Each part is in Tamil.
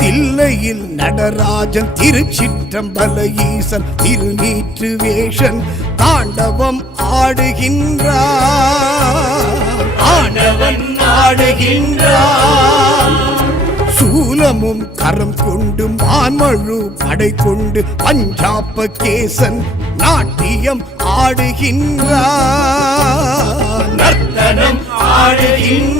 தில்லையில் நடராஜன் திருச்சிற்றம்பல ஈசன் திருநீற்று வேஷன் தாண்டவம் ஆடுகின்றான் சூலமும் கரம் கொண்டு மான்மழு படை கொண்டு பஞ்சாப கேசன் நாட்டியம் ஆடுகின்றான் நர்த்தனம் ஆடுகின்றான்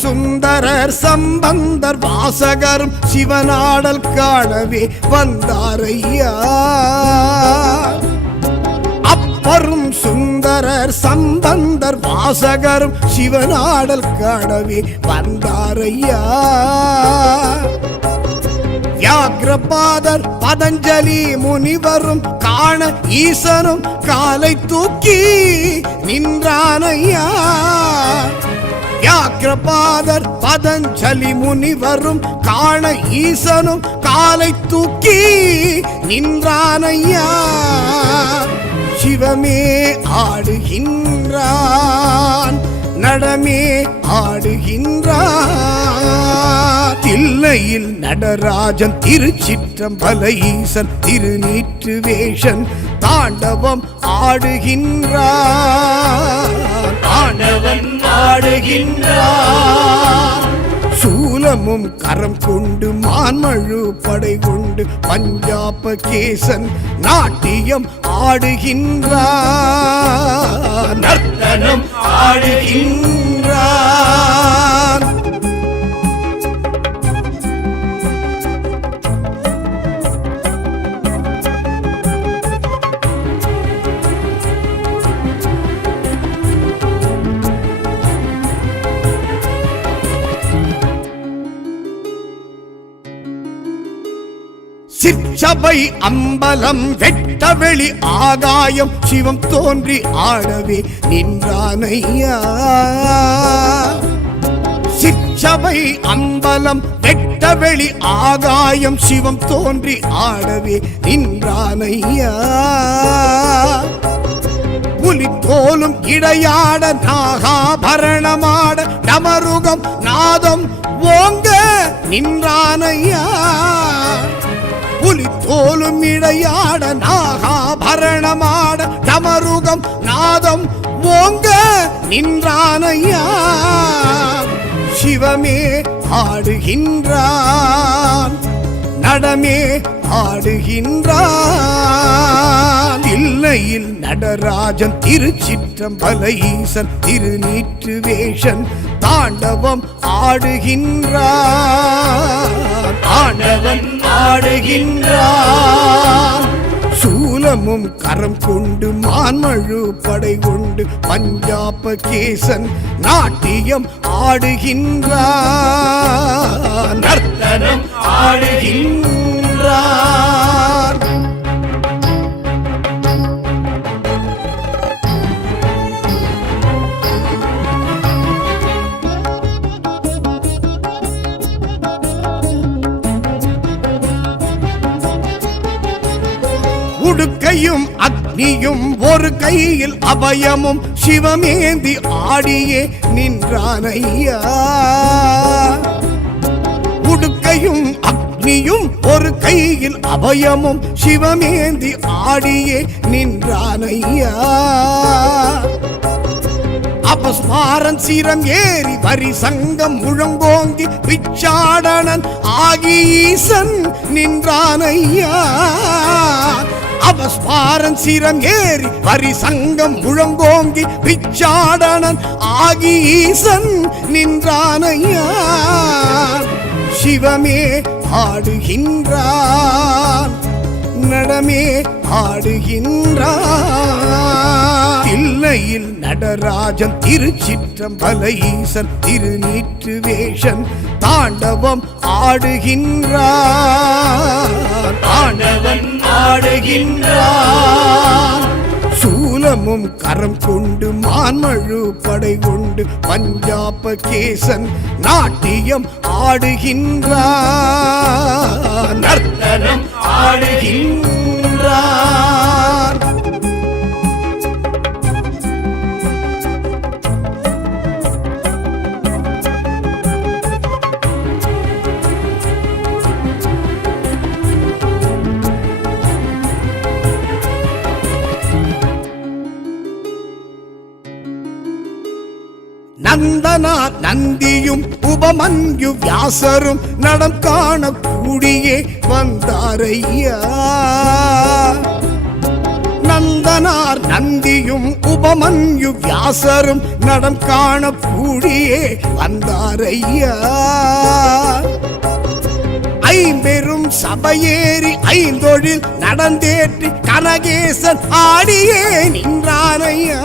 சுந்தரர் சம்பந்தர் வாசகரும் சிவனாடல் காணவே வந்தாரையா அப்பரும் சுந்தரர் சம்பந்தர் வாசகரும் சிவனாடல் காணவே வந்தாரையா வியாக்ரபாதர் பதஞ்சலி முனிவரும் காண ஈசனும் காலை தூக்கி நின்றானையா வியாக்ரபாதர் பதஞ்சலி முனிவரும் காண ஈசனும் காலை தூக்கி நின்றானையா சிவமே ஆடுகின்றான் நடமே ஆடுகின்றான் தில்லையில் நடராஜன் திருச்சிற்றம்பல ஈசன் திருநீற்று வேஷன் தாண்டவம் ஆடுகின்றான் சூலமும் கரம் கொண்டு மான்மழு படை கொண்டு பஞ்சாப கேசன் நாட்டியம் ஆடுகின்றான் நர்த்தனம் ஆடுகின்றான் சிற்சபை அம்பலம் வெட்டவெளி ஆகாயம் சிவம் தோன்றி ஆடவே நின்றானையா சிற்சபை அம்பலம் வெட்டவெளி ஆகாயம் சிவம் தோன்றி ஆடவே நின்றானையா புலி தோலும் இடையாட நாகாபரணமாட டமருகம் நாதம் ஓங்க நின்றானையா புலி தோலும் இடையாட நாகாபரணமாட டமருகம் நாதம் ஓங்க நின்றானையா சிவமே ஆடுகின்றான் நடமே ஆடுகின்றான் தில்லையில் நடராஜன் திருச்சிற்றம்பல ஈசன் திருநீற்று வேஷன் தாண்டவம் ஆடுகின்றான் சூலமும் கரம் கொண்டு மான்மழு படை கொண்டு பஞ்சாப கேசன் நாட்டியம் ஆடுகின்றான் நர்த்தனம் ஆடுகின்றான் உடுக்கையும் அக்னியும் ஒரு கையில் அபயமும் சிவமேந்தி ஆடியே நின்றானையா உடுக்கையும் அக்னியும் ஒரு கையில் அபயமும் சிவமேந்தி ஆடியே நின்றானையா அபஸ்மாரன் சிரம் ஏறி வரி சங்கம் முழங்கோங்கி பிச்சாடனன் ஆகி ஈசன் நின்றானையா அபஸ்மாரன் சிரம் ஏறி வரி சங்கம் முழங்கோங்கி பிச்சாடனன் ஆகி ஈசன் நின்றானையா சிவமே ஆடுகின்றான் நடமே ஆடுகின்றான் தில்லையில் நடராஜன் திருச்சிற்றம்பல ஈசன் திருநீற்று வேஷன் தாண்டவம் ஆடுகின்றான் தாண்டவன் ஆடுகின்றான் சூலமும் கரம் கொண்டு மான்மழு படை கொண்டு பஞ்சாப கேசன் நாட்டியம் ஆடுகின்றான் நர்த்தனம் ஆடுகின்றான் நந்தனா நந்தியும் உபமன்யு வியாசரும் நடம் காண கூடியே வந்தாரையா நந்தனார் நந்தியும் உபமன்யு வியாசரும் நடம் காண கூடியே வந்தாரையா ஐம்பெரும் சபையேறி ஐந்தொழில் நடந்தேற்றி கனகேசன் ஆடியே நின்றானையா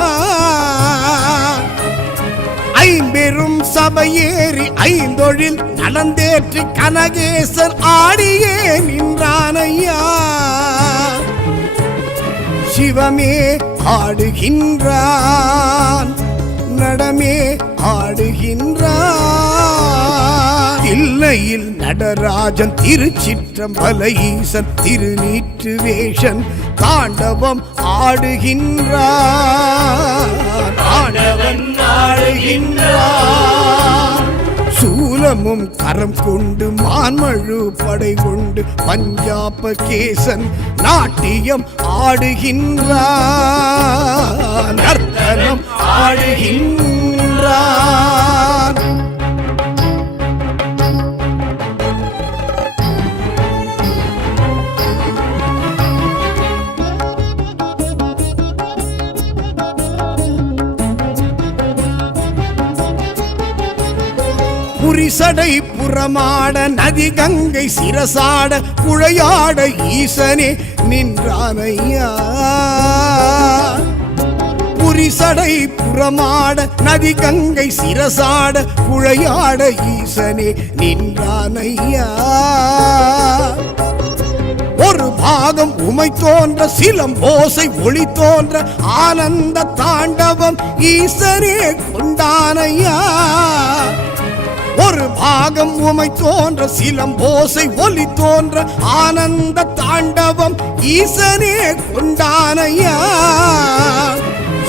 ஐம்பெரும் சபையேறி ஐந்தொழில் நடந்தேற்றி கனகேசன் ஆடியே நின்றானையா சிவமே ஆடுகின்றான் நடமே ஆடுகின்றான் தில்லையில் நடராஜன் திருச்சிற்றம்பல ஈசன் திருநீற்று வேஷன் தாண்டவம் ஆடுகின்றான் தாண்டவன் ஆடுகின்றான் சூலமும் கரம் கொண்டு மான்மழு படை கொண்டு பஞ்சாப கேசன் நாட்டியம் ஆடுகின்றான் நர்த்தனம் ஆடுகின்றான் புரிசடை புறமாட நதி கங்கை சிரசாட புழையாட ஈசனே நின்றானையா புரிசடை புறமாட நதி கங்கை சிரசாட புழையாட ஈசனே நின்றானையா ஒரு பாகம் உமை தோன்ற சிலம்போசை ஒளி தோன்ற ஆனந்த தாண்டவம் ஈசனே கொண்டானையா ஒரு பாகம் உமை தோன்ற சிலம்போசை ஒலி தோன்ற ஆனந்த தாண்டவம் ஈசனே கொண்டானையா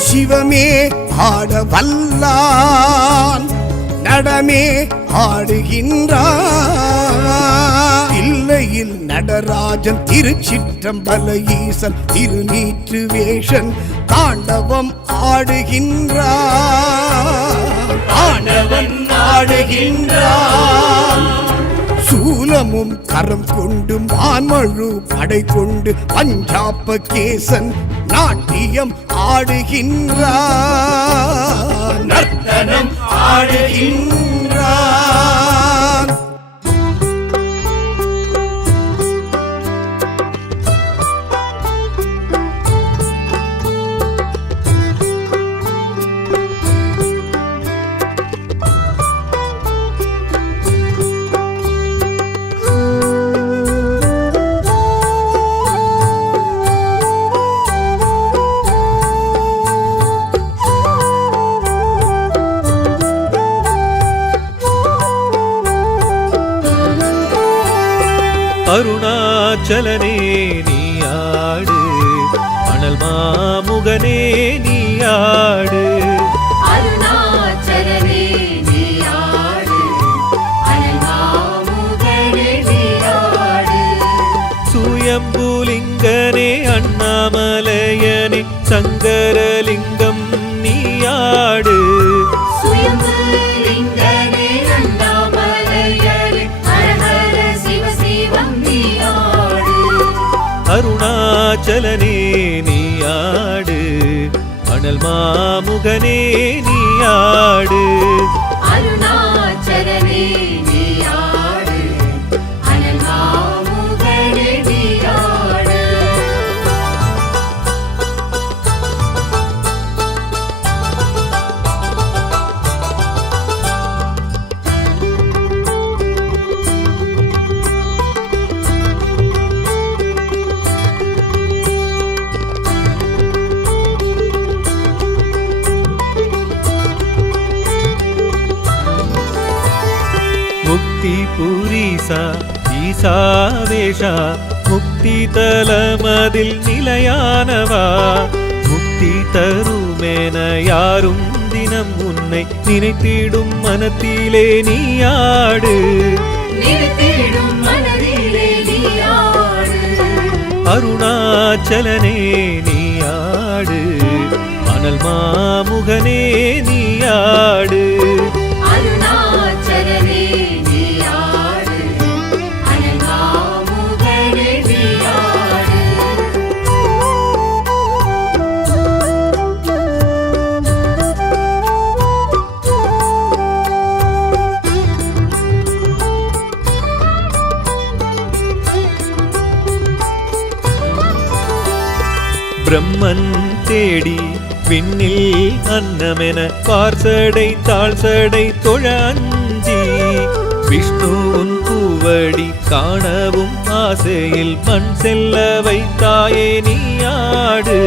சிவமே ஆட வல்லான் நடமே ஆடுகின்றான் இல்லையில் நடராஜன் திருச்சிற்றம்பல ஈசன் திருநீற்று வேஷன் தாண்டவம் ஆடுகின்றான் தாண்டவன் ஆடுகின்றான் சூலமும் கரம் கொண்டு மான்மழு படை கொண்டு பஞ்சாப கேசன் நாட்டியம் ஆடுகின்றான் நர்த்தனம் ஆடுகின்றான் அருணாச்சலனே நீயாடு அனல் மாமுகனே நீயாடு அருணாச்சலனே நீயாடு அனல் மாமுகனே நீயாடு சுயம்புலிங்கனே அண்ணாமலையனே சங்கரலிங்கம் நீயாடு சுயம்புலிங்கனே அண்ணாமலையனே ஹரஹர சிவ சிவம் நீயாடு அருணாச்சலனே நீயாடு அனல் மாமுகனே நீயாடு அருணாச்சலனே நீயாடு அனல் மாமுகனே நீயாடு ಮುಕ್ತಿ ಪುರೀಸ ஈசாவேஷ முக்தி தலமதில் நிலையானவா முக்தி தருமென யாரும் தினம் உன்னை நினைத்திடும் மனத்திலே நீயாடு நினைத்திடும் மனதிலே நீயாடு அருணாச்சலனே நீயாடு அனல் மாமுகனே நீயாடு அருணாச்சலனே நீயாடு அனல் மாமுகனே நீயாடு பிரம்மன் தேடி விண்ணில் அன்னமென பார்சடை தாழ்சடை தொழ அஞ்சி விஷ்ணுவின் பூவடி காணவும் ஆசையில் மண் செல்ல வைத்தாயே நீயாடு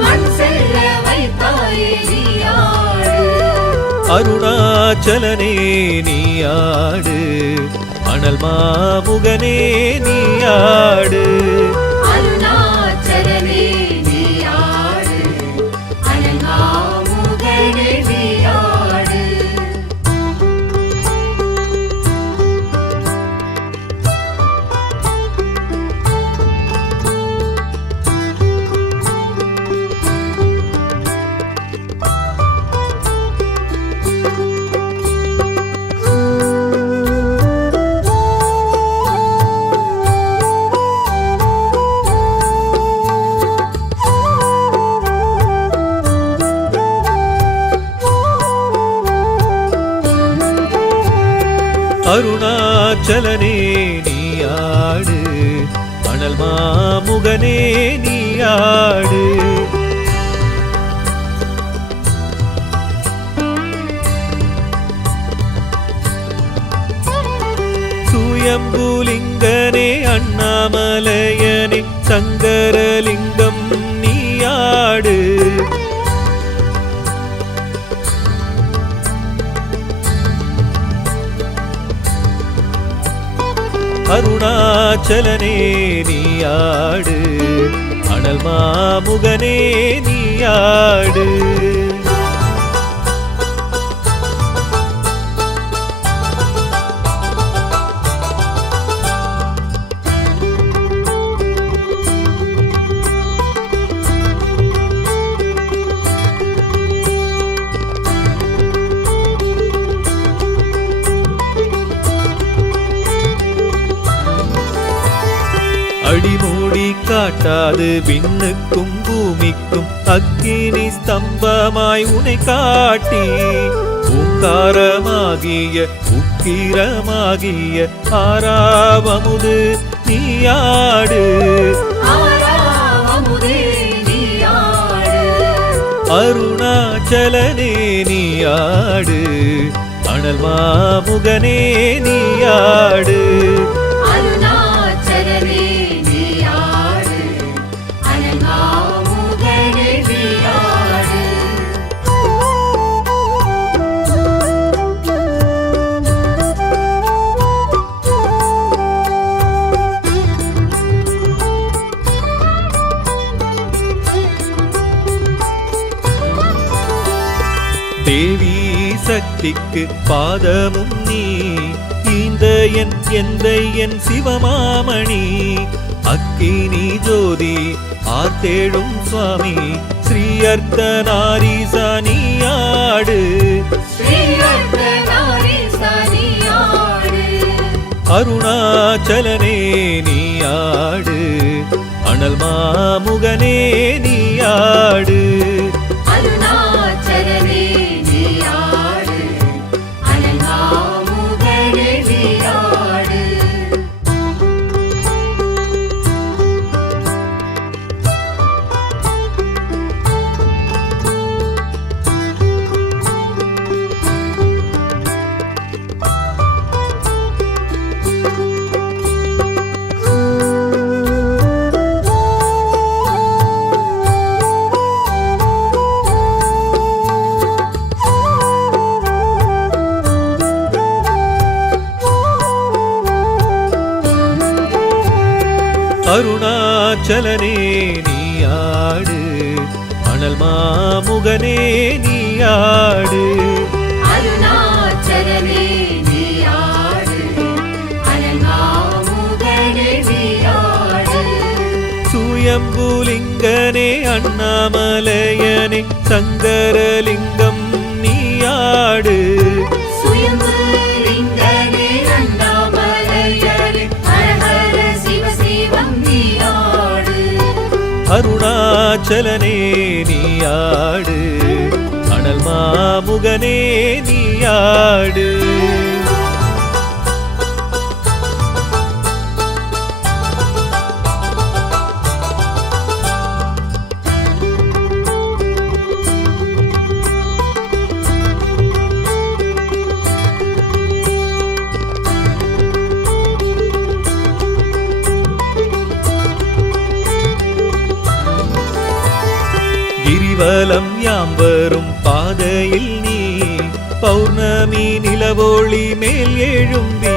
மண் செல்ல வைத்தாயே நீயாடு அருணாச்சலனே நீயாடு அனல் மாமுகனே நீயாடு அருணாச்சலனே நீயாடு அனல் மாமுகனே நீயாடு அருணாச்சலனே நீயாடு அனல் மாமுகனே நீயாடு சுயம்புலிங்கனே அண்ணாமலையனே சங்கரலிங்கம் நீயாடு அருணாச்சலனே நீயாடு அனல் மாமுகனே நீயாடு அடிமூடி காட்டாது விண்ணுக்கும் பூமிக்கும் அக்கினி ஸ்தம்பமாய் உனை காட்டி ஓங்காரமாகிய உக்கிரமாகிய ஆறாவமுது நீயாடு ஆறாவமுதே நீயாடு அருணாச்சலனே நீயாடு அனல் மாமுகனே நீயாடு அருணாச்சலனே நீயாடு அனல் மாமுகனே நீயாடு தேவி சக்திக்கு பாதமும் நீ இந்த எந்த என் சிவமாமணி அக்கினி ஜோதி ஆர்த்தேடும் சுவாமி ஸ்ரீ அர்த்தநாரீசா நீயாடு ஸ்ரீ அர்த்தநாரீசா நீயாடு அருணாச்சலனே நீயாடு அனல் மாமுகனே நீயாடு அருணாச்சலனே நீயாடு அனல் மாமுகனே நீயாடு அருணாச்சலனே நீயாடு அனல் மாமுகனே நீயாடு அருணாச்சலனே நீயாடு அனல் மாமுகனே நீயாடு சுயம்புலிங்கனே அண்ணாமலையனே சங்கரலிங்கம் நீயாடு சுயம்புலிங்கனே அண்ணாமலையனே ஹர சிவ சிவம் நீயாடு அருணாச்சலனே நீயாடு அனல் மாமுகனே நீயாடு கிரிவலம் யாம் வரும் பாதையில் நீ பௌர்ணமி நிலவொளி மேல் எழும்பி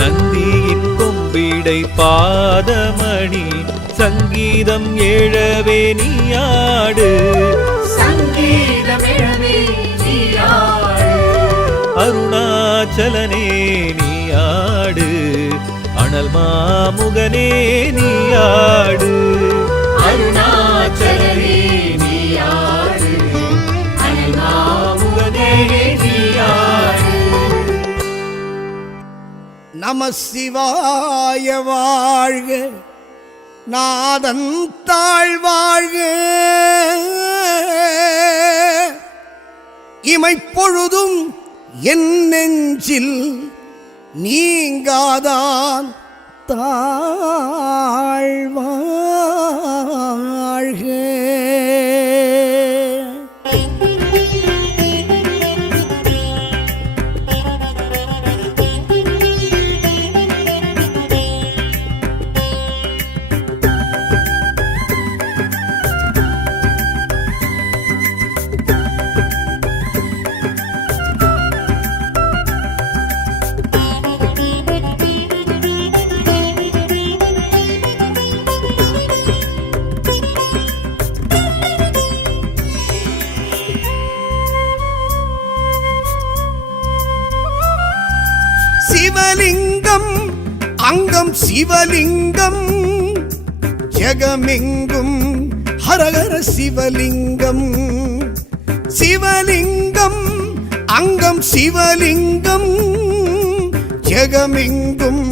நந்தியின் கொம்பிடை பாதமணி சங்கீதம் ஏழவே நீயாடு சங்கீதம் எழவே நீயாடு அருணாச்சலனே நீயாடு அனல் மாமுகனே நீயாடு அருணாச்சலனே நீயாடு அனல் மாமுகனே நீயாடு நம சிவாய வாழ்க, நாதன் தாழ்வாழ்க, இமைப்பொழுதும் என் நெஞ்சில் நீங்காதான் தாழ்வாழ்க. சிவலிங்கம் அங்கம் சிவலிங்கம் ஜெகமெங்கும் ஹரஹர சிவலிங்கம். சிவலிங்கம் அங்கம் சிவலிங்கம் ஜெகமெங்கும்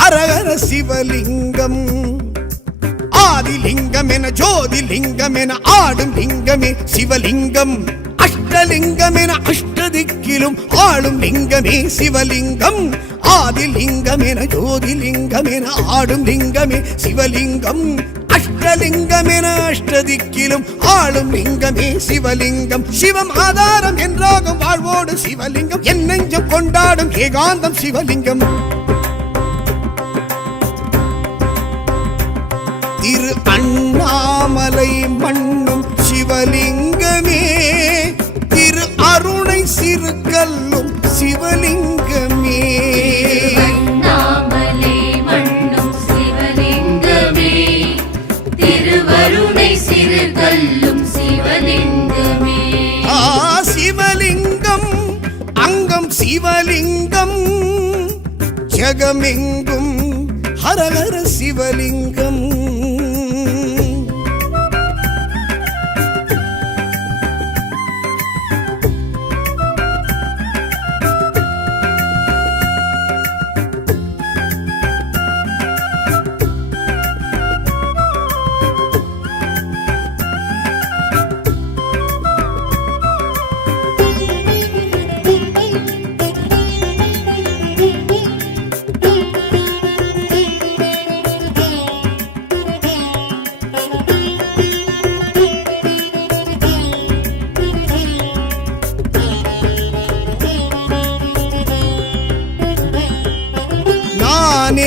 ஹரஹர சிவலிங்கம். ஆதிலிங்கம் என ஜோதிலிங்கம் என ஆடும் லிங்கமே சிவலிங்கம். அஷ்டலிங்கம் என அஷ்டதிக்கிலும் ஆளும் லிங்கமே சிவலிங்கம். ஆதிலிங்கம் என ஜோதிலிங்கம் என ஆடும் லிங்கமே சிவலிங்கம். அஷ்டலிங்கம் என அஷ்டதிக்கிலும் ஆளும் லிங்கமே சிவலிங்கம். சிவம் ஆதாரம் என்றாகும் வாழ்வோடு சிவலிங்கம். என் நெஞ்சம் கொண்டாடும் ஏகாந்தம் சிவலிங்கம். திரு அண்ணாமலை மண்ணும் சிவலிங்கமே, திரு அருணை சிறுகல்லும் சிவலிங்கமே. அண்ணாமலை மண்ணும் சிவலிங்கமே, திருவருணை சிறுகல்லும் சிவலிங்கமே. சிவலிங்கம் அங்கம் சிவலிங்கம் ஜெகமெங்கும் ஹரஹர சிவலிங்கம்.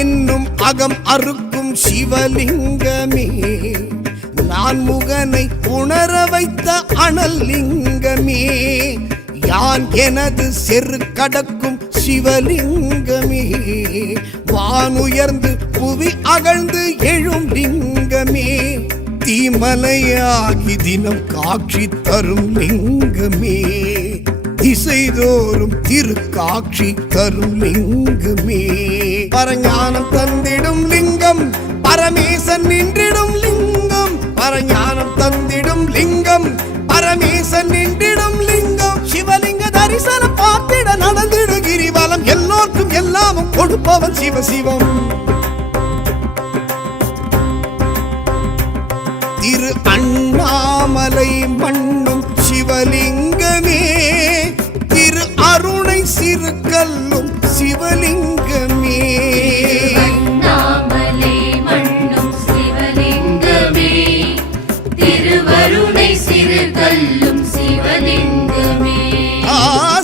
என்னும் அகம் அறுக்கும் சிவலிங்கமே, நான் முகனை உணர வைத்த அனல் லிங்கமே. யான் எனது செரு கடக்கும் சிவலிங்கமே, வானுயர்ந்து புவி அகழ்ந்து எழும் லிங்கமே, தீமலையாகி தினம் காட்சி தரும் லிங்கமே, திசைதோறும் திருக்காட்சி தரும் லிங்கமே, பரஞானம் தந்திடும் லிங்கம், பரமேசன் நின்றிடும் லிங்கம், பரஞானம் தந்திடும் லிங்கம், பரமேசன் நின்றிடும் லிங்கம், சிவலிங்க தரிசனம் பார்த்திட நடந்திடு கிரிவலம், எல்லோருக்கும் எல்லாமும் கொடுப்பவன் சிவசிவம். திரு அண்ணாமலை மண்ணும் சிவலிங்கமே, திரு அருணை சிறு கல்லும் சிவலிங்கமே, அண்ணாமலை மண்ணும் சிவலிங்கமே, திருவருணை சிறு கல்லும் சிவலிங்கமே.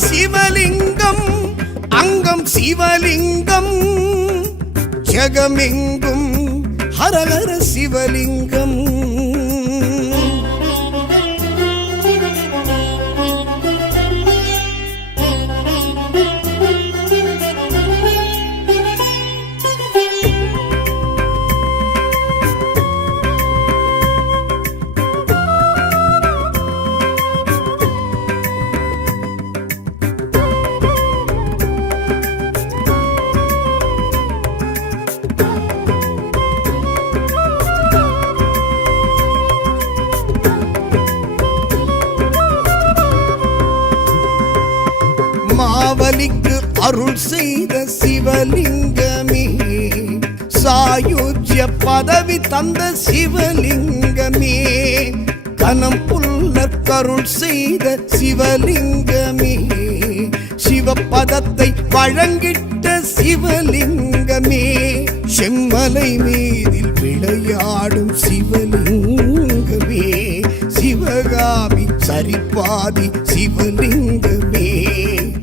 சிவலிங்கம் அங்கம் சிவலிங்கம், ஜெகமெங்கும் ஹரஹர சிவலிங்கம். மாவலிக்கு அருள் செய்த சிவலிங்கமே, சாயுஜ்ய பதவி தந்த சிவலிங்கமே, கனம் புல்லற் கருள் செய்த சிவலிங்கமே, சிவபதத்தை வழங்கிட்ட சிவலிங்கமே, செம்மலை மீதில் விளையாடும் சிவலிங்கமே, சிவகாமி சரிபாதி சிவலிங்கமே,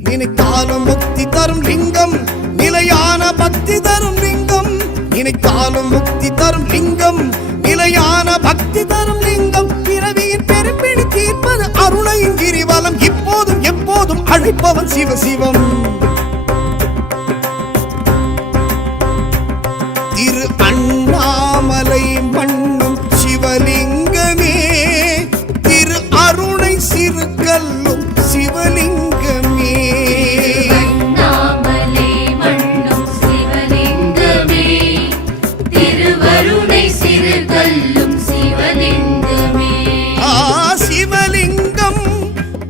நினைத்தாலும் முக்தி தரும் லிங்கம், நிலையான பக்தி தரும் லிங்கம், நினைத்தாலும் முக்தி தரும் லிங்கம், நிலையான பக்தி தரும் லிங்கம், பிறவியின் பெரும்பிடி தீர்ப்பது அருணையின் கிரிவலம், இப்போதும் எப்போதும் அழைப்பவன் சிவசிவம். திரு அண்ணாமலை மண்ணும் சிவலிங்கமே, திரு அருணை சிறு கல்லும் சிவலிங்கமே, அண்ணாமலை மண்ணும் சிவலிங்கமே, திருவருணை சிறு கல்லும் சிவலிங்கமே. சிவலிங்கம்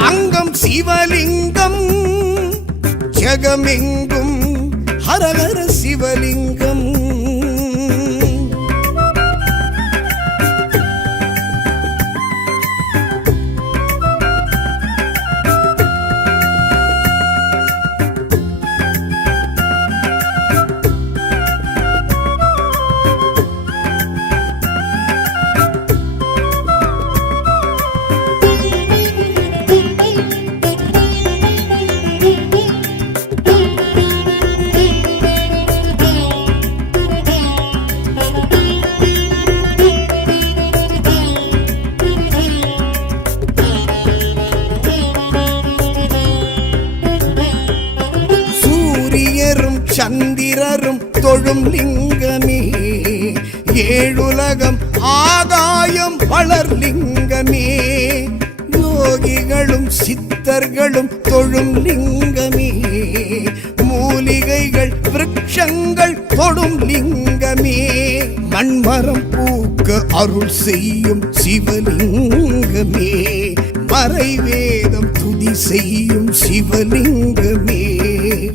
அங்கம் சிவலிங்கம், ஜெகமெங்கும் ஹரஹர சிவலிங்கம். சந்திரரும் தொழும் லிங்கமே, ஏழுலகம் ஆகாயம் வளர் லிங்கமே, யோகிகளும் சித்தர்களும் தொழும் லிங்கமே, மூலிகைகள் விருட்சங்கள் தொடும் லிங்கமே, மண்மரம் பூக்க அருள் செய்யும் சிவலிங்கமே, மறைவேதம் துதி செய்யும் சிவலிங்கமே,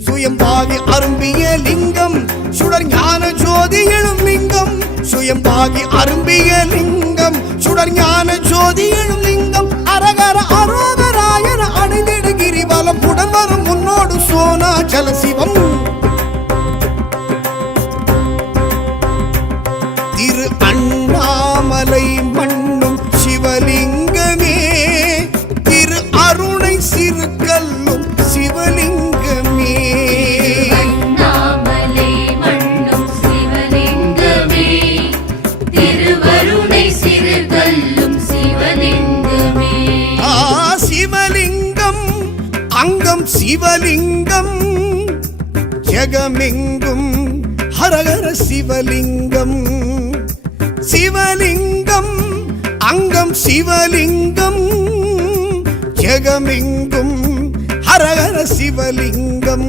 சுயம்பாகி அரும்பிய லிங்கம், சுடர் ஞான ஜோதி எழும் லிங்கம், சுயம்பாகி அரும்பிய லிங்கம், சுடர் ஞான ஜோதி எழும் லிங்கம், அரகர அரோகராயன அடைந்திடு கிரிவலம், உடன் வரும் முன்னோடு சோனாச்சல சிவம். திரு அண்ணாமலை மண்ணும் சிவலிங்கமே, திரு அருணை சிறு கல்லும் சிவலிங்கமே, அண்ணாமலை மண்ணும் சிவலிங்கமே, திருவருணை சிறு கல்லும் சிவலிங்கமே. சிவலிங்கம் அங்கம் சிவலிங்கம் ஜெகமெங்கும் ஹரஹர சிவலிங்கம் சிவலிங்கம் அங்கம் சிவலிங்கம் ஜெகமெங்கும் ஹரஹர சிவலிங்கம்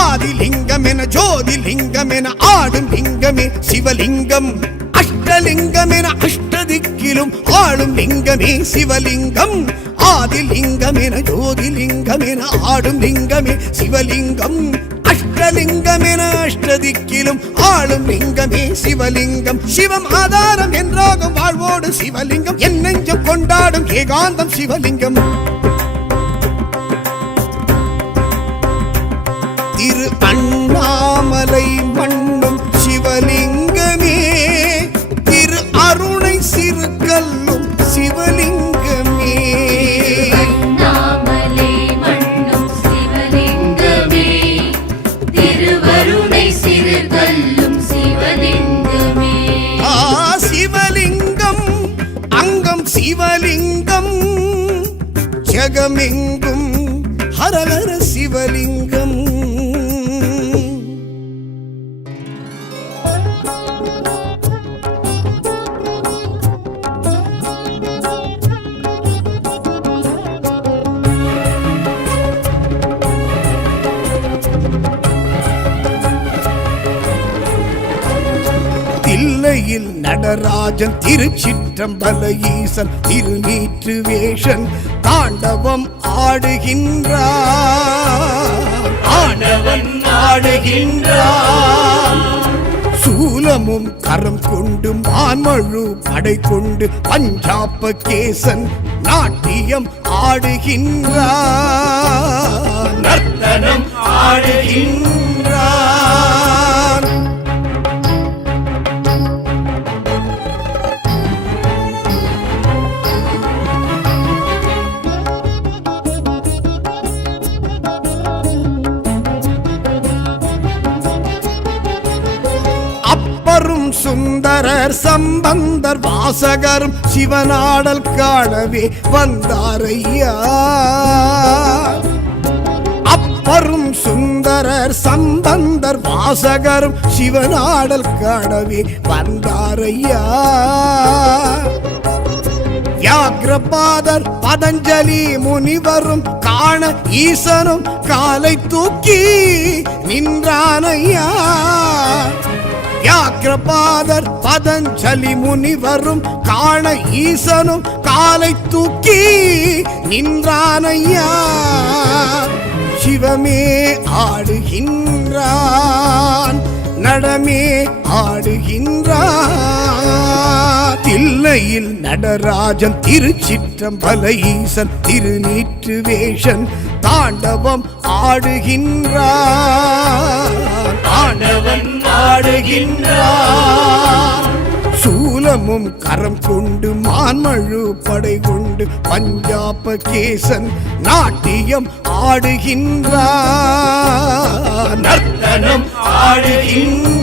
ஆதிலிங்கம் என ஜோதிலிங்கம் என ஆடும் லிங்கமே சிவலிங்கம் அஷ்டலிங்கம் என அஷ்டதிக்கிலும் ஆளும் லிங்கமே சிவலிங்கம் ஆதிலிங்கம் என ஜோதிலிங்கம் என ஆடும் லிங்கமே சிவலிங்கம் அஷ்டலிங்கம் என அஷ்டதிக்கிலும் ஆளும் லிங்கமே சிவலிங்கம் சிவம் ஆதாரம் என்றாகும் வாழ்வோடு சிவலிங்கம் என் நெஞ்சம் கொண்டாடும் ஏகாந்தம் சிவலிங்கம் திரு அண்ணாமலை மண்ணும் சிவலிங்கமே திரு அருணை சிறுகல்லும் சிவலிங்கமே அண்ணாமலை மண்ணும் சிவலிங்கமே திருவருணை சிறுகல்லும் சிவலிங்கமே சிவலிங்கம் அங்கம் சிவலிங்கம் ஜெகமெங்கும் ஹரஹர சிவலிங்கம் தில்லையில் நடராஜன் திருச்சிற்றம்பல ஈசன் திருநீற்று வேஷன் தாண்டவம் ஆடுகின்றான் சூலமும் கரம் கொண்டு மான்மழு படை கொண்டு பஞ்சாப கேசன் நாட்டியம் ஆடுகின்றான் நர்த்தனம் ஆடுகின்றான் சுந்தரர் சம்பந்தர் வாசகரும் சிவனாடல் காணவே வந்தாரையா அப்பரும் சுந்தரர் சம்பந்தர் வாசகரும் சிவனாடல் காணவே வந்தாரையா வியாக்ரபாதர் பதஞ்சலி முனிவரும் காண ஈசனும் காலை தூக்கி நின்றானையா வியாக்ரபாதர் பதஞ்சலி முனிவரும் காண ஈசனும் காலை தூக்கி நின்றானையா சிவமே ஆடுகின்றான் நடமே ஆடுகின்றான் தில்லையில் நடராஜன் திருச்சிற்றம்பல ஈசன் திருநீற்று வேஷன் தாண்டவம் ஆடுகின்றான் ஆண்டவன் ஆடுகின்றான் சூலமும் கரம் கொண்டு மான்மழு படை கொண்டு பஞ்சாப கேசன் நாட்டியம் ஆடுகின்றான் நர்த்தனம் ஆடுகின்றான்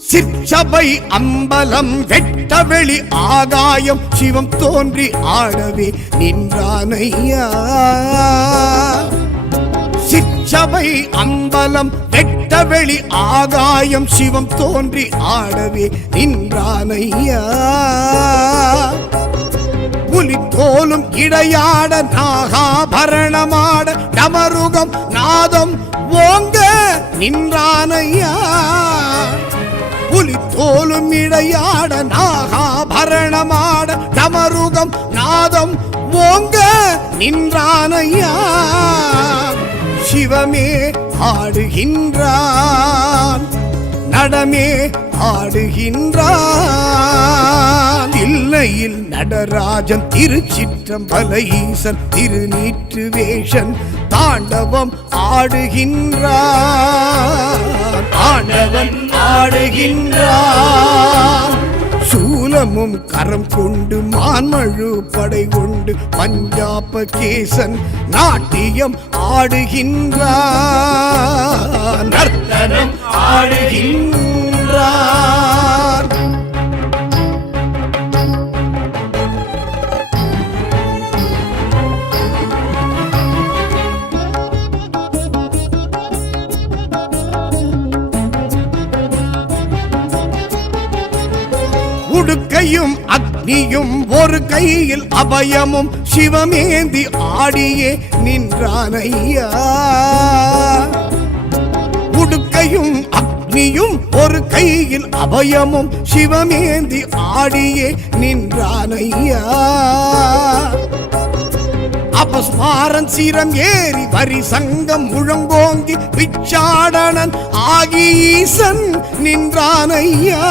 சிற்சபை அம்பலம் வெட்டவெளி ஆகாயம் சிவம் தோன்றி ஆடவே நின்றானையா சிற்சபை அம்பலம் வெட்டவெளி ஆகாயம் சிவம் தோன்றி ஆடவே நின்றானையா புலி தோலும் இடையாட நாகாபரணமாட டமருகம் நாதம் ஓங்க நின்றானையா புலி தோலும் இடையாட நாகாபரணமாட டமருகம் நாதம் ஓங்க நின்றானையா சிவமே ஆடுகின்றான் நடமே ஆடுகின்றான் தில்லையில் நடராஜன் திருச்சிற்றம்பல ஈசன் திருநீற்று வேஷன் தாண்டவம் ஆடுகின்றான் ஆண்டவன் ஆடுகின்றான் சூலமும் கரம் கொண்டு மான்மழு படை கொண்டு பஞ்சாப கேசன் நாட்டியம் ஆடுகின்றார், நர்த்தனம் ஆடுகின்றார். உடுக்கையும் அக்னியும் ஒரு கையில் அபயமும் சிவமேந்தி ஆடியே நின்றானையா. உடுக்கையும் அக்னியும் ஒரு கையில் அபயமும் சிவமேந்தி ஆடியே நின்றானையா. அபஸ்மாரன் சிரம் ஏறி வரி சங்கம் முழங்கோங்கி பிச்சாடனன் ஆகி ஈசன் நின்றானையா.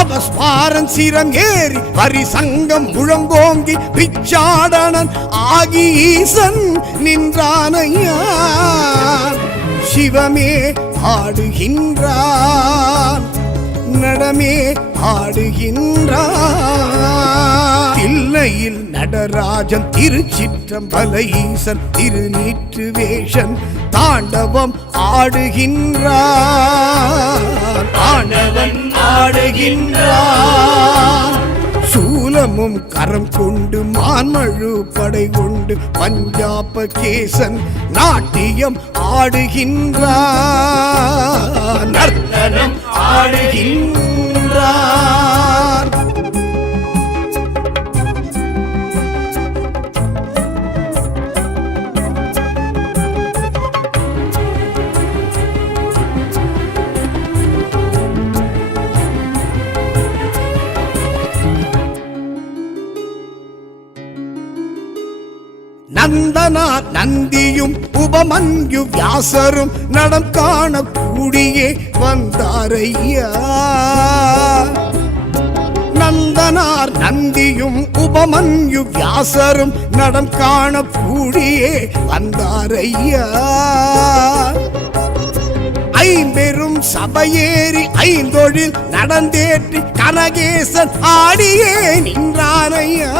அபஸ்மாரன் சிரம் ஏறி வரி சங்கம் முழங்கோங்கி பிச்சாடனன் ஆகி ஈசன் நின்றானையா. சிவமே ஆடுகின்றான், நடமே ஆடுகின்றான். தில்லையில் நடராஜன் திருச்சிற்றம்பல ஈசன் திருநீற்று வேஷன் தாண்டவம் ஆடுகின்றான், தாண்டவன் ஆடுகின்றான். சூலமும் கரம் கொண்டு மான்மழு படை கொண்டு பஞ்சாப கேசன் நாட்டியம் ஆடுகின்றான், நர்த்தனம் ஆடுகின்றான். நந்தனா நந்தியும் உபமன்யு வியாசரும் நடம் காண கூடியே வந்தாரையா. நந்தனார் நந்தியும் உபமன்யு வியாசரும் நடம் காண கூடியே வந்தாரையா. ஐம்பெரும் சபையேறி ஐந்தொழில் நடந்தேற்றி கனகேசன் ஆடியே நின்றானையா.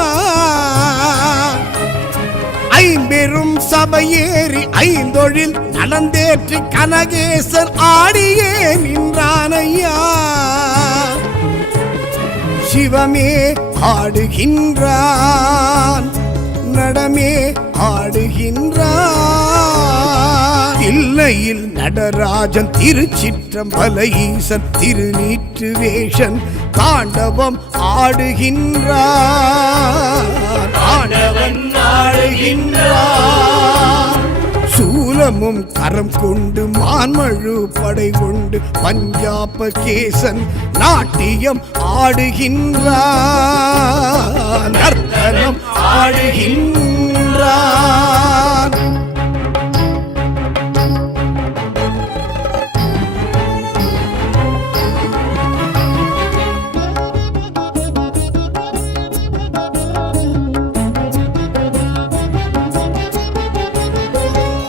ஐம்பெரும் சபையேறி ஐந்தொழில் நடந்தேற்றி கனகேசன் ஆடியே நின்றானையா. சிவமே ஆடுகின்றான், நடமே ஆடுகின்றான். தில்லையில் நடராஜன் திருச்சிற்றம்பல ஈசன் திருநீற்று வேஷன் தாண்டவம் ஆடுகின்றான், தாண்டவன் ஆடுகின்றான். சூலமும் கரம் கொண்டு மான்மழு படை கொண்டு பஞ்சாப கேசன் நாட்டியம் ஆடுகின்றான், நர்த்தனம் ஆடுகின்றான்.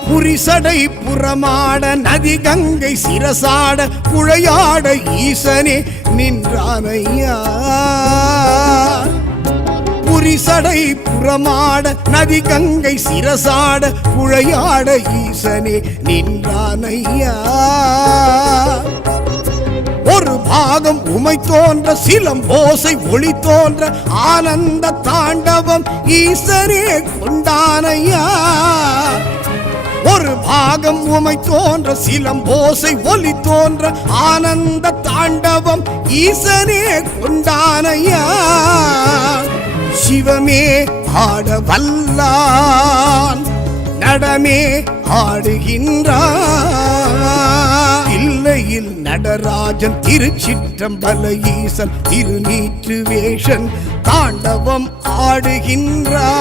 புரிசடை புறமாட நதி கங்கை சிரசாட குழையாட ஈசனே நின்றானையா. புரிசடை புறமாட நதி கங்கை சிரசாட குழையாட ஈசனே நின்றானையா. ஒரு பாகம் உமை தோன்ற சிலம்போசை ஒளி தோன்ற ஆனந்த தாண்டவம் ஈசனே கொண்டானையா. ஒரு பாகம் உமை தோன்ற சிலம்போசை ஒலி தோன்ற ஆனந்த தாண்டவம் ஈசனே கொண்டானையா. சிவமே ஆட வல்லான், நடமே ஆடுகின்றான். இல்லையில் நடராஜன் திருச்சிற்றம்பல ஈசன் திருநீற்று வேஷன் தாண்டவம் ஆடுகின்றான்,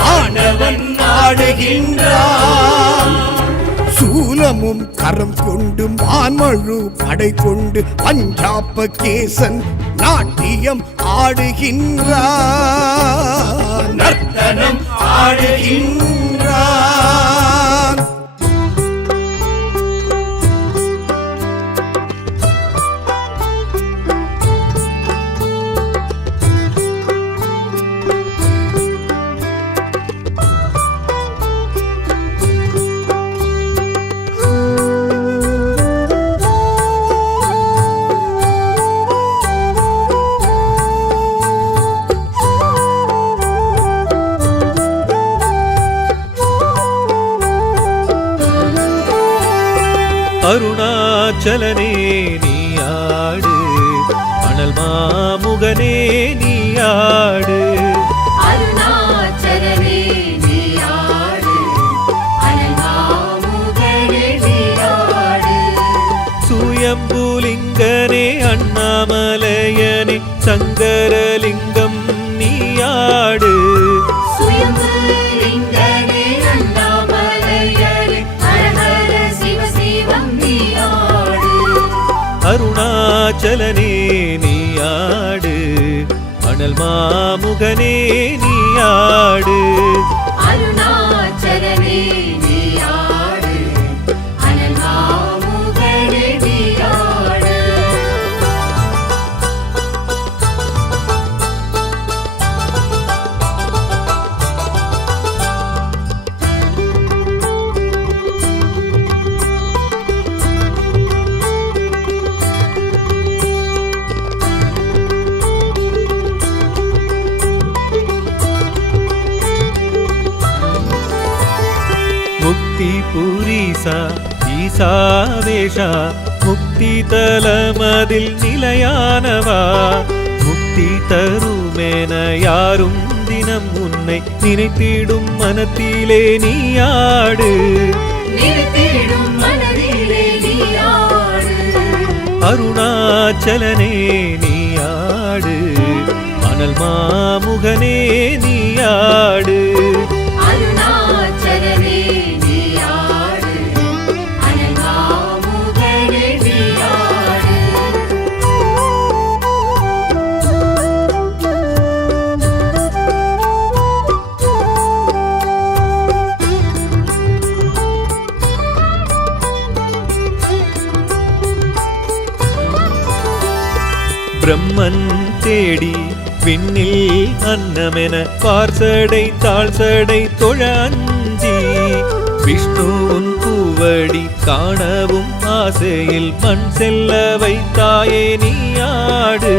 தாண்டவன் ஆடுகின்றான். சூலமும் கரம் கொண்டு மான்மழு படை கொண்டு பஞ்சாப கேசன் நாட்டியம் ஆடுகின்றான், நர்த்தனம் ஆடுகின்றான். அருணாச்சலனே நீயாடு அனல் மாமுகனே நீயாடு அருணாச்சலனே நீயாடு அனல் மாமுகனே நீயாடு சுயம்புலிங்கனே அண்ணாமலையனே சங்கரலிங்கம் நீயாடு சுயம்புலிங்கனே அண்ணாமலையனே ஹரஹர சிவ சிவம் நீயாடு அருணாச்சலனே நீயாடு அனல் மாமுகனே நீயாடு அருணாச்சலனே நீயாடு அனல் மாமுகனே நீயாடு முக்தி புரீசா ஈசாவேஷா முக்தி தலமதில் நிலையானவா முக்தி தருமென யாரும் தினம் உன்னை நினைத்திடும் மனத்திலே நீயாடு நினைத்திடும் மனதிலே நீயாடு அருணாச்சலனே நீயாடு அனல் மாமுகனே நீயாடு அருணாச்சலனே நீயாடு அனல் மாமுகனே நீயாடு பிரம்மன் தேடி விண்ணில் அன்னமென பார்சடை தாழ்சடை தொழ அஞ்சி விஷ்ணுவின் பூவடி காணவும் ஆசையில் மண் செல்ல வைத்தாயே நீயாடு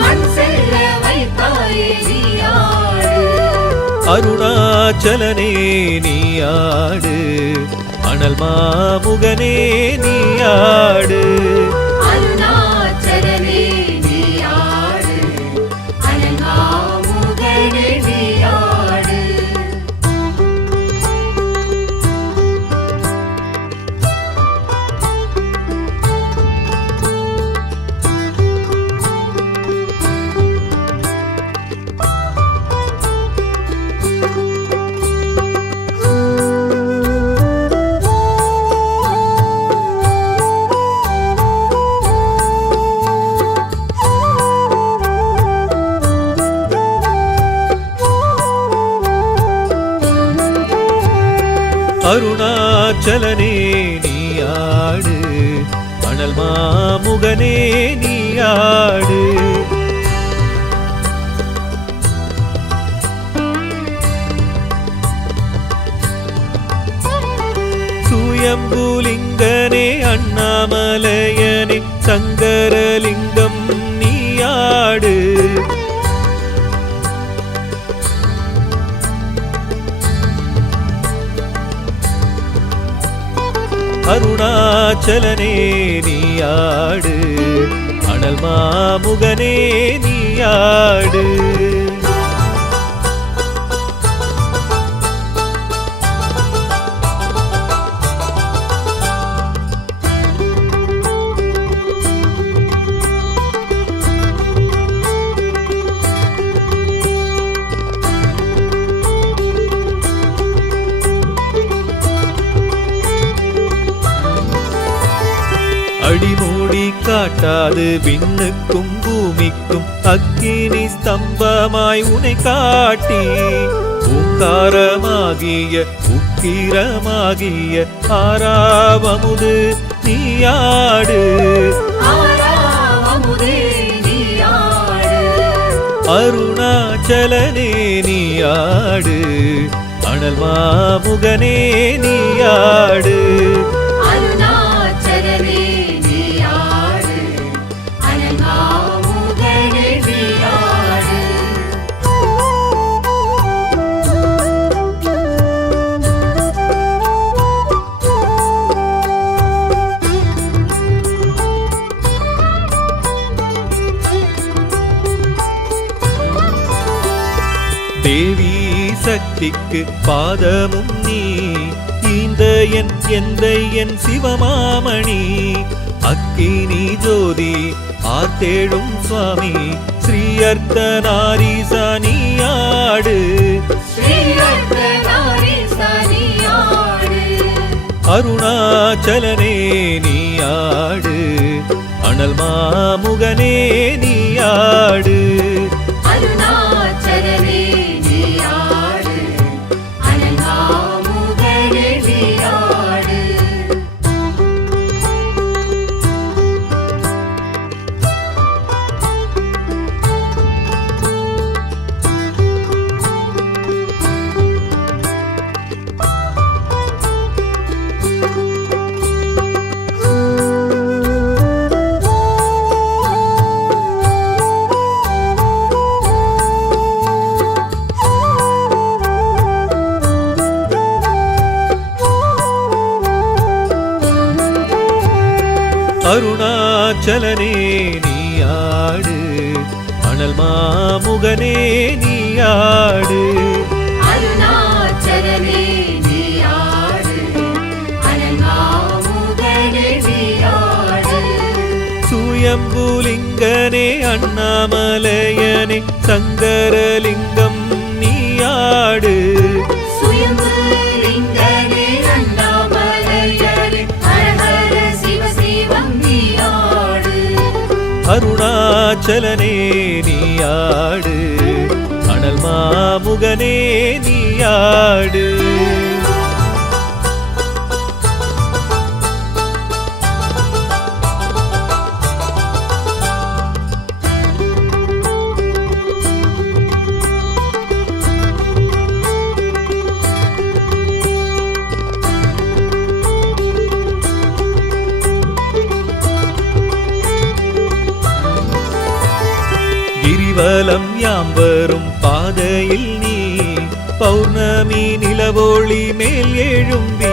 மண் செல்ல வைத்தாயே நீயாடு அருணாச்சலனே நீயாடு அனல் மாமுகனே நீயாடு அருணாச்சலனே நீயாடு அனல் மாமுகனே நீயாடு அருணாச்சலனே நீயாடு அனல் மாமுகனே நீயாடு சுயம்புலிங்கனே அண்ணாமலையனே சங்கரலிங்கம் நீயாடு அருணாச்சலனே நீயாடு அனல் மாமுகனே நீயாடு அடிமூடி காட்டாது விண்ணுக்கும் பூமிக்கும் அக்கினி ஸ்தம்பமாய் உனை காட்டி ஓங்காரமாகிய உக்கிரமாகிய ஆறாவமுது நீயாடு ஆறாவமுதே நீயாடு அருணாச்சலனே நீயாடு அனல் மாமுகனே நீயாடு அருணாச்சலனே நீயாடு அனல் மாமுகனே நீயாடு தேவி சக்திக்கு பாதமும் நீ இந்த என் சிவமாமணி அக்கினி ஜோதி ஆர்த்தேடும் சுவாமி ஸ்ரீ அர்த்தநாரீசா நீயாடு ஸ்ரீ அர்த்தநாரீசா நீயாடு அருணாச்சலனே நீயாடு அனல் மாமுகனே நீயாடு அருணாச்சலனே நீயாடு அனல் மாமுகனே நீயாடு அருணாச்சலனே நீயாடு அனல் மாமுகனே நீயாடு அருணாச்சலனே நீயாடு அனல் மாமுகனே நீயாடு சுயம்புலிங்கனே அண்ணாமலையனே சங்கரலிங்கம் நீயாடு சுயம்புலிங்கனே அண்ணாமலையனே ஹர சிவ சிவம் நீயாடு அருணாச்சலனே நீயாடு அனல் மாமுகனே நீயாடு கிரிவலம் யாம் வரும் பாதையில் நீ பௌர்ணமி நிலவொளி மேல் எழும்பி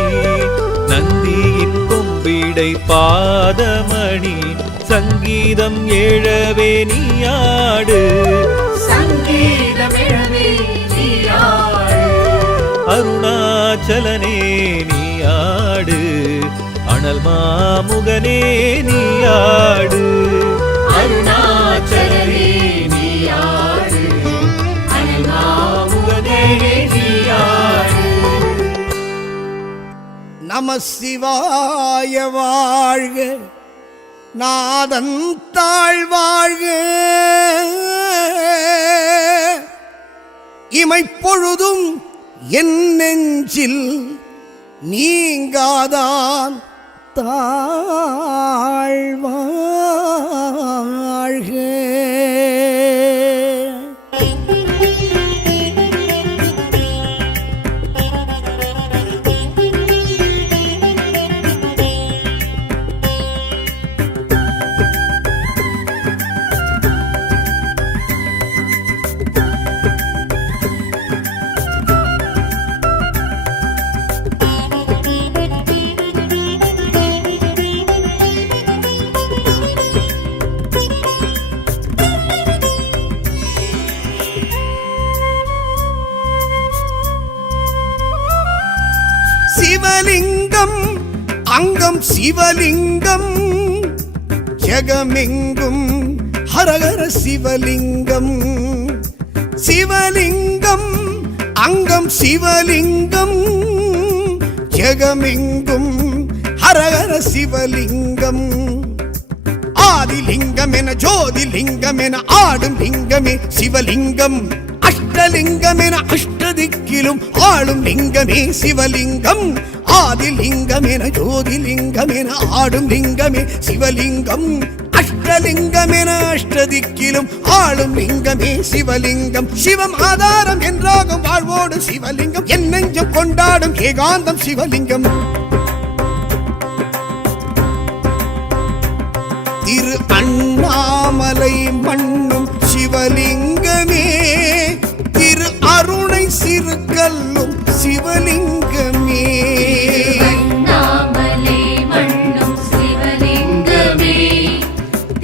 நந்தியின் கொம்பிடை பாதமணி சங்கீதம் ஏழவே நீயாடு சங்கீதம் எழவே நீயாடு அருணாச்சலனே நீயாடு அனல் மாமுகனே நீயாடு அருணாச்சலனே நீயாடு அனல் மாமுகனே நீயாடு நம சிவாய வாழ்க நாதன் தாழ்வாழ்க இமைப்பொழுதும் என் நெஞ்சில் நீங்காதான் தாழ்வாழ்க சிவலிங்கம் அங்கம் சிவலிங்கம் ஜெகமெங்கும் ஹரஹர சிவலிங்கம் சிவலிங்கம் அங்கம் சிவலிங்கம் ஜெகமெங்கும் ஹரஹர சிவலிங்கம் ஆதிலிங்கம் என ஜோதிலிங்கம் என ஆடும் லிங்கமே சிவலிங்கம் அஷ்டலிங்கம் என அஷ்டதிக்கிலும் ஆளும் லிங்கமே சிவலிங்கம் ஆதிலிங்கம் என ஜோதிலிங்கம் என ஆடும் லிங்கமே சிவலிங்கம் அஷ்டலிங்கம் என அஷ்டதிக்கிலும் ஆளும் லிங்கமே சிவலிங்கம் சிவம் ஆதாரம் என்றாகும் வாழ்வோடு சிவலிங்கம் என் நெஞ்சம் கொண்டாடும் ஏகாந்தம் சிவலிங்கம் திரு அண்ணாமலை மண்ணும் சிவலிங்கமே திரு அருணை சிறுகல்லும் சிவலிங்கமே அண்ணாமலை மண்ணும் சிவலிங்கமே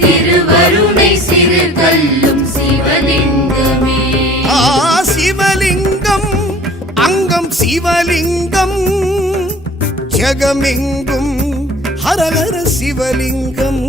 திருவருணை சிறுகல்லும் சிவலிங்கமே சிவலிங்க சிவலிங்கம் ஜெகமெங்கும் ஹரஹர சிவலிங்கம்.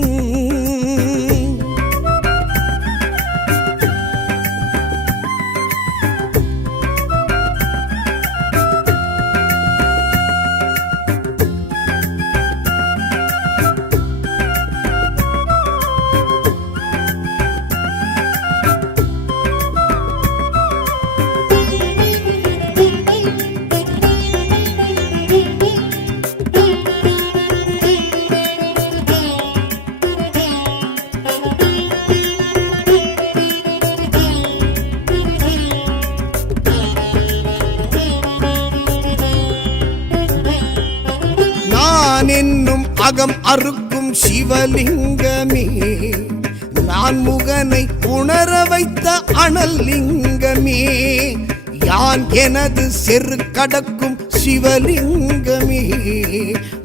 என்னும் அகம் அறுக்கும் சிவலிங்கமே, நான் முகனை உணர வைத்த அனல் லிங்கமே, யான் எனது செரு கடக்கும் சிவலிங்கமே,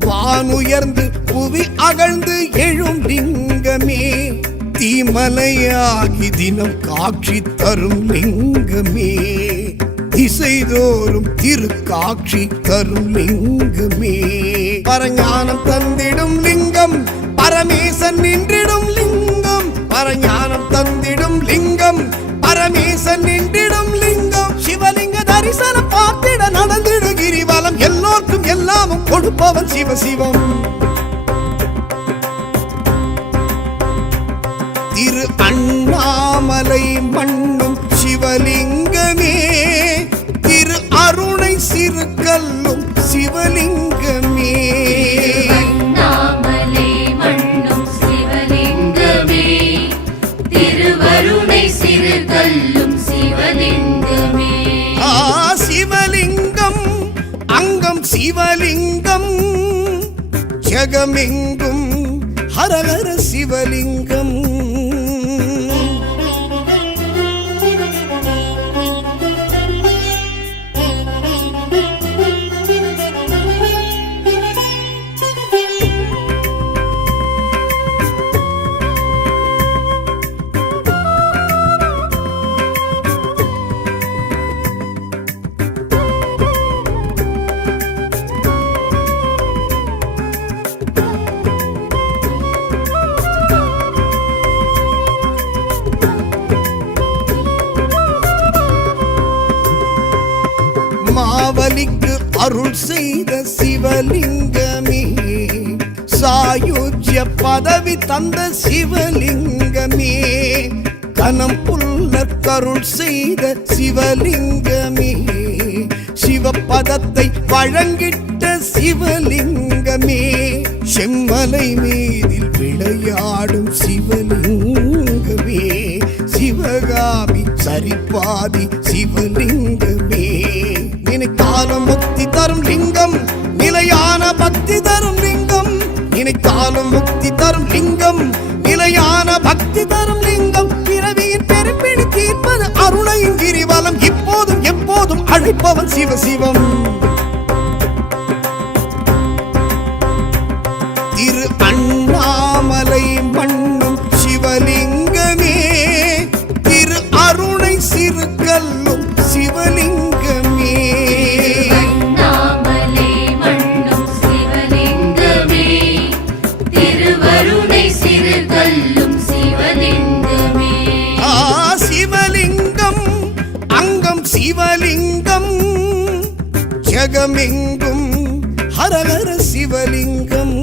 வானுயர்ந்து புவி அகழ்ந்து எழும் லிங்கமே, தீமலையாகி தினம் காட்சி தரும் லிங்கமே, திசைதோறும் திருக்காட்சி தரும் லிங்கமே, பரஞானம் தந்திடும் லிங்கம், பரமேசன் நின்றிடும் லிங்கம், பரஞானம் தந்திடும் லிங்கம், பரமேசன் நின்றிடும் லிங்கம், சிவலிங்க தரிசனம் பார்த்திட நடந்திடு கிரிவலம், எல்லோருக்கும் எல்லாமும் கொடுப்பவன் சிவசிவம். திரு அண்ணாமலை மண்ணும் சிவலிங்கமே, திரு அருணை சிறு கல்லும் சிவலிங்கமே, அண்ணாமலை மண்ணும் சிவலிங்கமே, திருவருணை சிறு கல்லும் சிவலிங்கமே. சிவலிங்கம் அங்கம் சிவலிங்கம் ஜெகமெங்கும் ஹரஹர சிவலிங்கம். மாவலிக்கு அருள் செய்த சிவலிங்கமே, சாயுஜ்ய பதவி தந்த சிவலிங்கமே, கனம் புல்ல கருள் செய்த சிவலிங்கமே, சிவபதத்தை வழங்கிட்ட சிவலிங்கமே, செம்மலை மீதில் விளையாடும் சிவலிங்கமே, சிவகாமி சரிபாதி சிவலிங்கமே, நினைத்தாலும் முக்தி தரும் லிங்கம், நிலையான பக்தி தரும் லிங்கம், நினைத்தாலும் முக்தி தரும் லிங்கம், நிலையான பக்தி தரும் லிங்கம், பிறவியின் பெரும்பிடி தீர்ப்பது அருணையின் கிரிவலம், இப்போதும் எப்போதும் அழைப்பவன் சிவசிவம். திரு அண்ணாமலை மண்ணும் சிவலிங்கமே, திரு அருணை சிறு கல்லும் சிவலிங்கமே, அண்ணாமலை மண்ணும் சிவலிங்கமே, திருவருணை சிறு கல்லும் சிவலிங்கமே. சிவலிங்கம் அங்கம் சிவலிங்கம் ஜெகமெங்கும் ஹரஹர சிவலிங்கம்.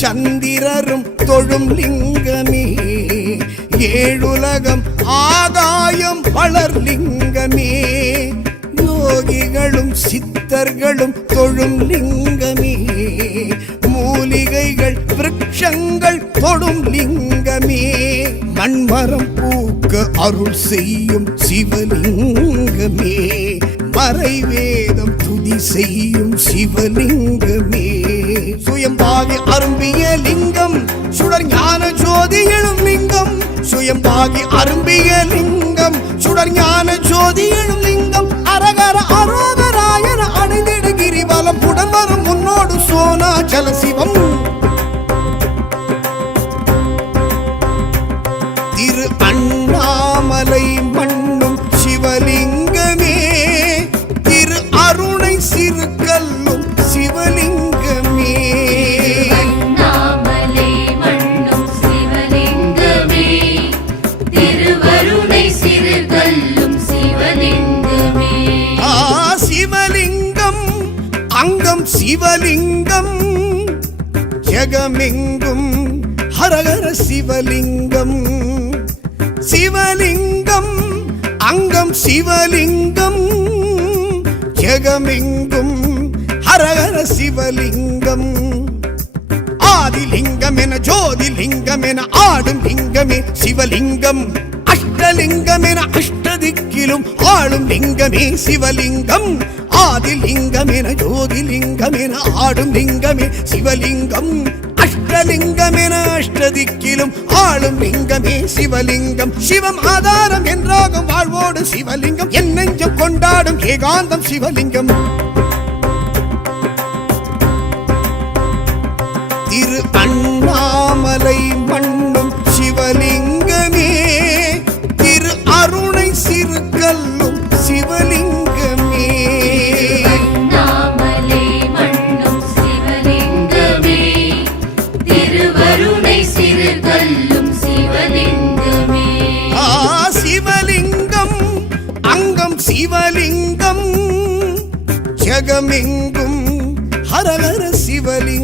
சந்திரரும் தொழும் லிங்கமே, ஏழுலகம் ஆகாயம் வளர் லிங்கமே, யோகிகளும் சித்தர்களும் தொழும் லிங்கமே, தொடும் லிங்கமே மண்மரம் பூக்க அருள் செய்யும் சிவலிங்கமே மறைவேதம் துதி செய்யும் சிவலிங்கமே சுயம்பாகி அரும்பிய லிங்கம் சுடர் ஞான ஜோதி எழும் லிங்கம் சுயம்பாகி அரும்பிய லிங்கம் சுடர் ஞான ஜோதி எழும் லிங்கம் அரகர அரோகராயன அணிந்திடு கிரிவலம் புடமரம் முன்னோடு சோனாச்சல சிவம் திரு அண்ணாமலை மண்ணும் சிவலிங்கமே திரு அருணை சிறுகல்லும் சிவலிங்கமே அண்ணாமலை மண்ணும் சிவலிங்கமே திருவருணை சிறுகல்லும் சிவலிங்கமே சிவலிங்கம் அங்கம் சிவலிங்கம் ஜெகமெங்கும் ஹரஹர சிவலிங்கம் சிவலிங்கம் அங்கம் சிவலிங்கம் ஜெகமெங்கும் ஹரஹர சிவலிங்கம் ஆதிலிங்கம் என ஜோதிலிங்கம் என ஆடும் லிங்கமே சிவலிங்கம் அஷ்டலிங்கம் என அஷ்டதிக்கிலும் ஆளும் லிங்கமே சிவலிங்கம் ஆதிலிங்கம் என ஜோதிலிங்கம் என ஆடும் லிங்கமே சிவலிங்கம் அஷ்டலிங்கம் என அஷ்டதிக்கிலும் ஆளும் லிங்கமே சிவலிங்கம் சிவம் ஆதாரம் என்றாகும் வாழ்வோடு சிவலிங்கம் என் நெஞ்சம் கொண்டாடும் ஏகாந்தம் சிவலிங்கம் திரு அண்ணாமலை மண்ணும் சிவலிங்கமே திரு அருணை சிறுகல்லும் சிவலிங்கமே அண்ணாமலை மண்ணும் சிவலிங்கமே திருவருணை சிறுகல்லும் சிவலிங்கமே சிவலிங்கம் அங்கம் சிவலிங்கம் ஜெகமெங்கும் ஹரஹர சிவலிங்கம்